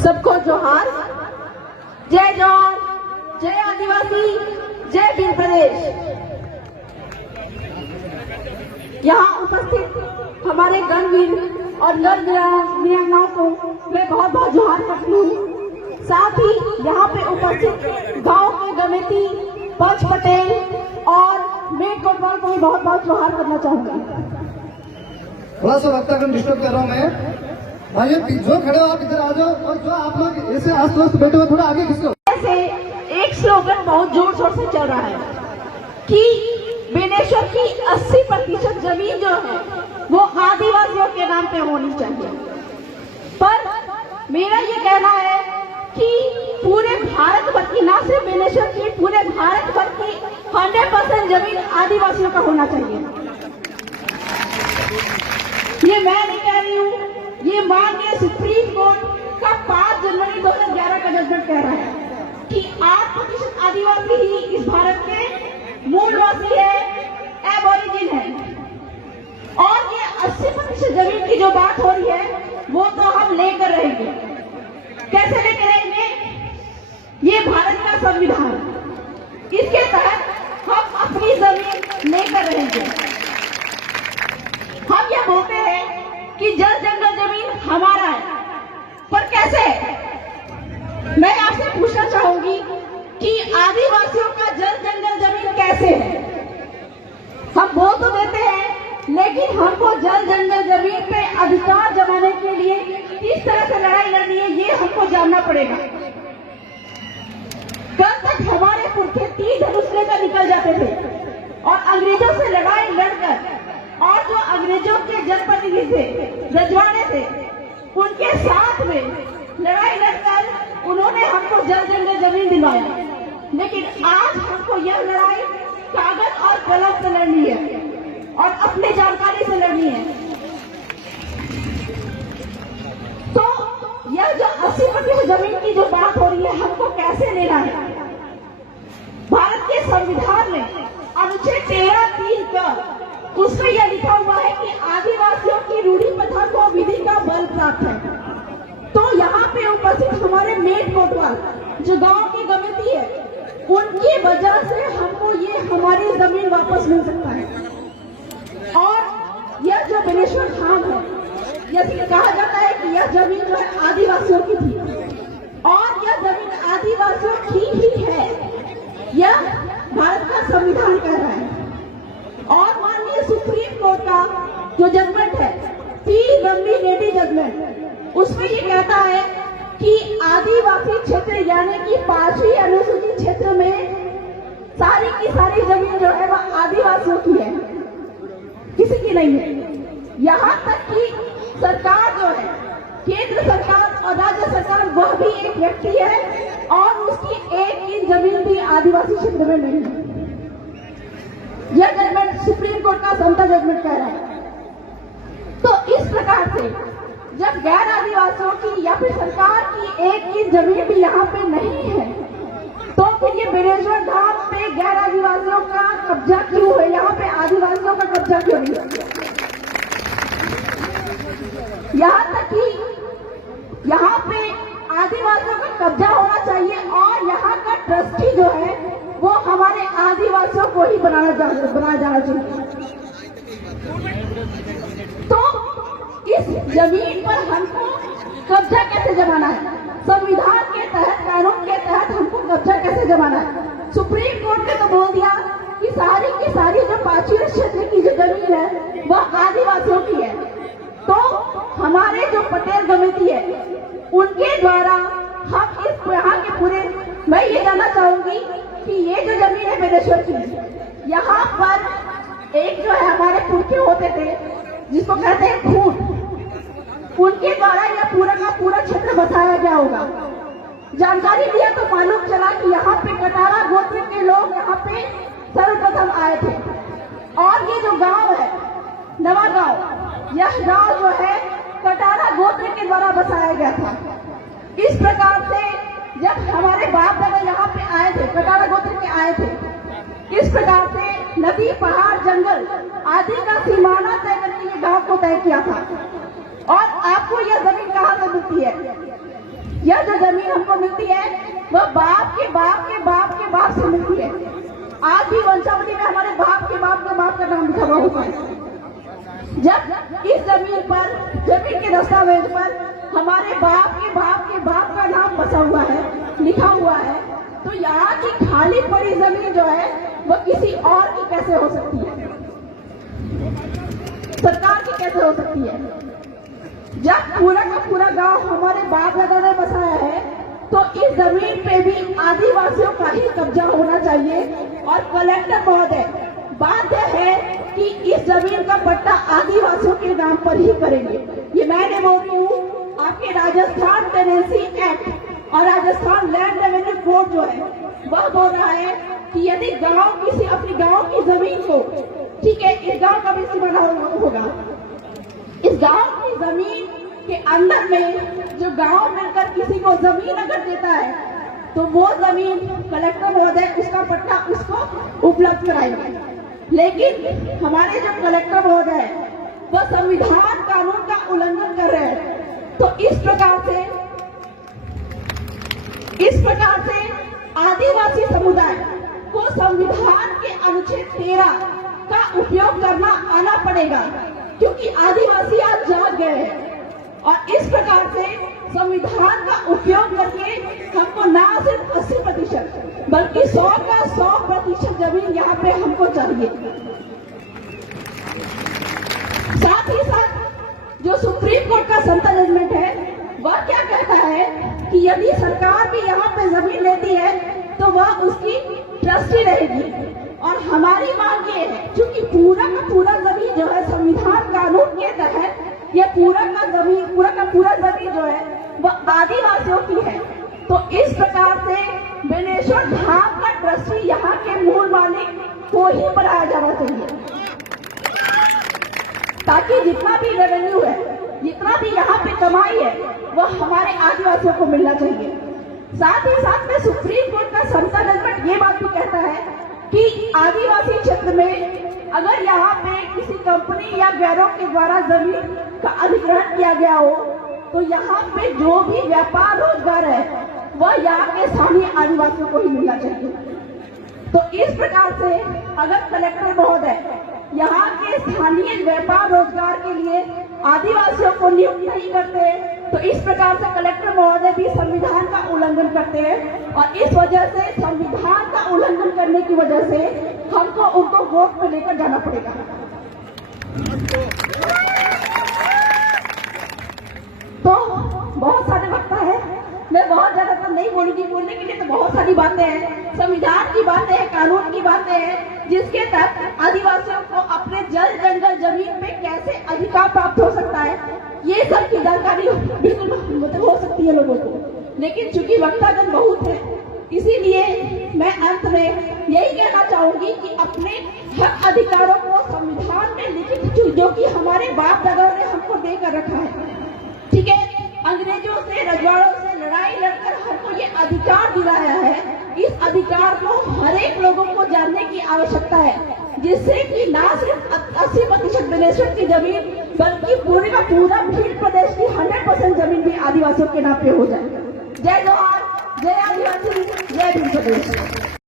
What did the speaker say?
सबको जोहार। जय जवान, जय आदिवासी, जय भील प्रदेश। यहाँ उपस्थित हमारे गणवीर और नर-वीरांगनाओं को मैं बहुत बहुत जोहार करती हूँ। साथ ही यहाँ पे उपस्थित गांव के गमेती पंच पटेल और मेट कोटवाल को भी बहुत बहुत जोहार करना चाहूंगी। थोड़ा सा वक्तागण डिस्टर्ब कर रहा हूँ मैं। भाइयों जो खड़े हो आप इधर आ जाओ, और जो आप लोग ऐसे आस-पास बैठे हो थोड़ा आगे खिसको। ऐसे एक स्लोगन बहुत जोर शोर से चल रहा है कि बेनेश्वर की 80% जमीन जो है वो आदिवासियों के नाम पे होनी चाहिए। पर मेरा ये कहना है कि पूरे भारत भर की, ना सिर्फ बेनेश्वर की, पूरे भारत भर की 100% जमीन आदिवासियों का होना चाहिए। ये मैं नहीं कह रही हूँ, ये माननीय सुप्रीम कोर्ट का 5 जनवरी 2011 का जजमेंट कह रहा है कि 8% आदिवासी ही इस भारत के मूलवासी है, एबोरिजिन है। और ये 80% जमीन की जो बात हो रही है वो तो हम लेकर रहेंगे। कैसे लेकर रहेंगे? ये भारत का संविधान, इसके तहत हम अपनी जमीन लेकर रहेंगे। हम ये बोलते हैं कि जल जंगल जमीन हमारा है, पर कैसे? मैं आपसे पूछना चाहूंगी कि आदिवासियों का जल जंगल जमीन कैसे है? हम बोल तो देते हैं, लेकिन हमको जल जंगल जमीन पे अधिकार जमाने के लिए किस तरह से लड़ाई लड़नी है ये हमको जानना पड़ेगा। कल तक हमारे पुरखे तीर धनुष लेकर निकल जाते थे और अंग्रेजों से लड़ाई लड़कर, और जो अंग्रेजों के जनप्रतिनिधि थे, रजवाड़े थे, उनके साथ में लड़ाई लड़कर उन्होंने हमको जल जंगल जमीन दिलवाया। लेकिन आज हमको यह लड़ाई कागज और कलम से लड़नी है और अपनी जानकारी से लड़नी है। तो यह जो 80% जमीन की जो बात हो रही है, हमको कैसे लेना है? भारत के संविधान में अनुच्छेद 13(3) का उसमें यह लिखा हुआ है कि आदिवासियों की रूढ़ी प्रथा को विधि का बल प्राप्त है। तो यहाँ पे उपस्थित हमारे मेट कोटवाल जो गांव की गमिति है, उनकी वजह से हमको ये हमारी जमीन वापस मिल सकता है। और यह जो बेनेश्वर धाम है, यह कहा जाता है कि यह जमीन जो है आदिवासियों की थी, और यह जमीन आदिवासियों की ही है, यह भारत का संविधान कह रहा है। और माननीय सुप्रीम कोर्ट का जो जजमेंट है, पी गंभीर रेड्डी जजमेंट, उसमें ये कहता है कि आदिवासी क्षेत्र यानी कि 5वीं अनुसूचित क्षेत्र में सारी की सारी जमीन जो है वह आदिवासियों की है, किसी की नहीं है। यहाँ तक कि सरकार जो है, केंद्र सरकार और राज्य सरकार, वह भी एक व्यक्ति है और उसकी 1 इंच जमीन भी आदिवासी क्षेत्र में नहीं है। यह जजमेंट सुप्रीम कोर्ट का समता जजमेंट कह रहा है। तो इस प्रकार से जब गैर आदिवासियों की या फिर सरकार की 1 इंच जमीन भी यहाँ पे नहीं है, तो फिर ये बेनेश्वर धाम पे गैर आदिवासियों का कब्जा क्यों है? यहाँ पे आदिवासियों का कब्जा क्यों नहीं है? यहाँ तक कि यहाँ पे आदिवासियों का कब्जा होना चाहिए और यहाँ का ट्रस्टी जो है वो हमारे आदिवासियों को ही बनाया जाना चाहिए। तो इस जमीन पर हमको कब्जा कैसे जमाना है? संविधान के तहत, कानून के तहत हमको कब्जा कैसे जमाना है? सुप्रीम कोर्ट ने तो बोल दिया कि सारी की सारी जो 5वीं क्षेत्र की जो जमीन है वह आदिवासियों की है। तो हमारे जो पटेल गमिति है, उनके द्वारा हम इस यहाँ के पूरे, मैं ये जानना चाहूंगी कि ये जो जमीन है बेनेश्वर की, यहाँ पर एक जो है हमारे पुरखे होते थे जिसको कहते हैं खून, उनके द्वारा यह पूरा का पूरा क्षेत्र बसाया गया होगा। जानकारी लिया तो मालूम चला कि यहाँ पे कटारा गोत्र के लोग यहाँ पे सर्वप्रथम आए थे। और ये जो गांव है नवा गांव, यह गांव जो है कटारा गोत्र के द्वारा बसाया गया था। इस प्रकार से जब हमारे बाप दादा यहाँ पे आए थे, कटारा गोत्र के आए थे, इस प्रकार से नदी, पहाड़, जंगल आदि का सीमाना तय करके ये गांव को तय किया था। और आपको यह जमीन कहाँ से मिलती है? यह जो जमीन हमको मिलती है वह बाप के बाप के बाप के बाप से मिलती है। आज भी वंशावली में हमारे बाप के बाप का नाम लिखा हुआ होता है। जब इस जमीन पर, जमीन के दस्तावेज पर हमारे बाप के बाप का नाम बसा हुआ है, लिखा हुआ है, तो यहाँ की खाली पड़ी जमीन जो है वह किसी और की कैसे हो सकती है, सरकार की कैसे हो सकती है? जब पूरा का पूरा गांव हमारे बाप दादा ने बसाया है तो इस जमीन पे भी आदिवासियों का ही कब्जा होना चाहिए। और कलेक्टर महोदय बाध्य है कि इस जमीन का पट्टा आदिवासियों के नाम पर ही करेंगे। ये मैं नहीं बोल रही हूँ, आपके राजस्थान टेनेंसी एक्ट और राजस्थान लैंड रेवेन्यू कोड जो है वह बोल रहा है कि यदि गांव किसी अपनी गांव की जमीन को, ठीक है, इस गांव का भी सीमा होगा, इस गांव की जमीन के अंदर में जो गांव मिलकर किसी को जमीन अगर देता है तो वो जमीन कलेक्टर महोदय उसका पट्टा उसको उपलब्ध कराएंगे। लेकिन हमारे जो कलेक्टर महोदय है वह संविधान कानून का उल्लंघन कर रहे हैं। तो इस प्रकार से आदिवासी समुदाय को संविधान के अनुच्छेद 13 का उपयोग करना आना पड़ेगा, क्योंकि आदिवासी आज जाग गए हैं। और इस प्रकार से संविधान का उपयोग करके हमको न सिर्फ 80% बल्कि 100 का 100% जमीन यहाँ पे हमको चाहिए। साथ ही साथ जो सुप्रीम कोर्ट का संता जजमेंट है वह क्या कहता है कि यदि सरकार भी यहाँ पे जमीन लेती है तो वह उसकी ट्रस्टी रहेगी। और हमारी मांग ये है, क्योंकि पूरा का पूरा जमीन जो है संविधान कानून के तहत ये पूरा का पूरा जमीन जो है वह आदिवासियों की है। तो इस प्रकार से बेनेश्वर धाम का ट्रस्टी यहाँ के मूल मालिक को ही बनाया जाना चाहिए, ताकि जितना भी रेवेन्यू है, जितना भी यहाँ पे कमाई है वह हमारे आदिवासियों को मिलना चाहिए। साथ ही साथ में सुप्रीम कोर्ट का समता जजमेंट ये बात भी कहता है कि आदिवासी क्षेत्र में अगर यहाँ पे किसी कंपनी या गैरों के द्वारा जमीन का अधिग्रहण किया गया हो तो यहाँ पे जो भी व्यापार रोजगार है वह यहाँ के स्थानीय आदिवासियों को ही मिलना चाहिए। तो इस प्रकार से अगर कलेक्टर महोदय यहाँ के स्थानीय व्यापार रोजगार के लिए आदिवासियों को नियुक्त नहीं करते तो इस प्रकार से कलेक्टर महोदय भी संविधान का उल्लंघन करते हैं। और इस वजह से संविधान का उल्लंघन करने की वजह से हमको उनको वोट पे लेकर जाना पड़ेगा। तो बहुत सारे वक्ता है, मैं बहुत ज्यादा तो नहीं बोलूंगी, बोलने के लिए तो बहुत सारी बातें हैं, संविधान की बातें हैं, कानून की बातें हैं, जिसके तहत आदिवासियों को अपने जल जंगल जमीन पे कैसे अधिकार प्राप्त हो सकता है, ये सब की जानकारी बिल्कुल हो सकती है लोगों को। लेकिन चूंकि वक्तागण बहुत है, इसीलिए मैं अंत में यही कहना चाहूंगी कि अपने हक अधिकारों को संविधान में लिखित जो कि हमारे बाप दादाओं ने हमको देकर रखा है, ठीक है, अंग्रेजों से रजवाड़ों से लड़ाई लड़कर हमको ये अधिकार दिलाया है, इस अधिकार को हर एक लोगों को जानने की आवश्यकता है, जिससे कि न सिर्फ 80% बेनेश्वर की जमीन बल्कि पूरे का पूरा भीड़ प्रदेश की 100% जमीन भी आदिवासियों के नाम पे हो जाए। जय जोहार, जय आदिवासी, जय भीड़ प्रदेश।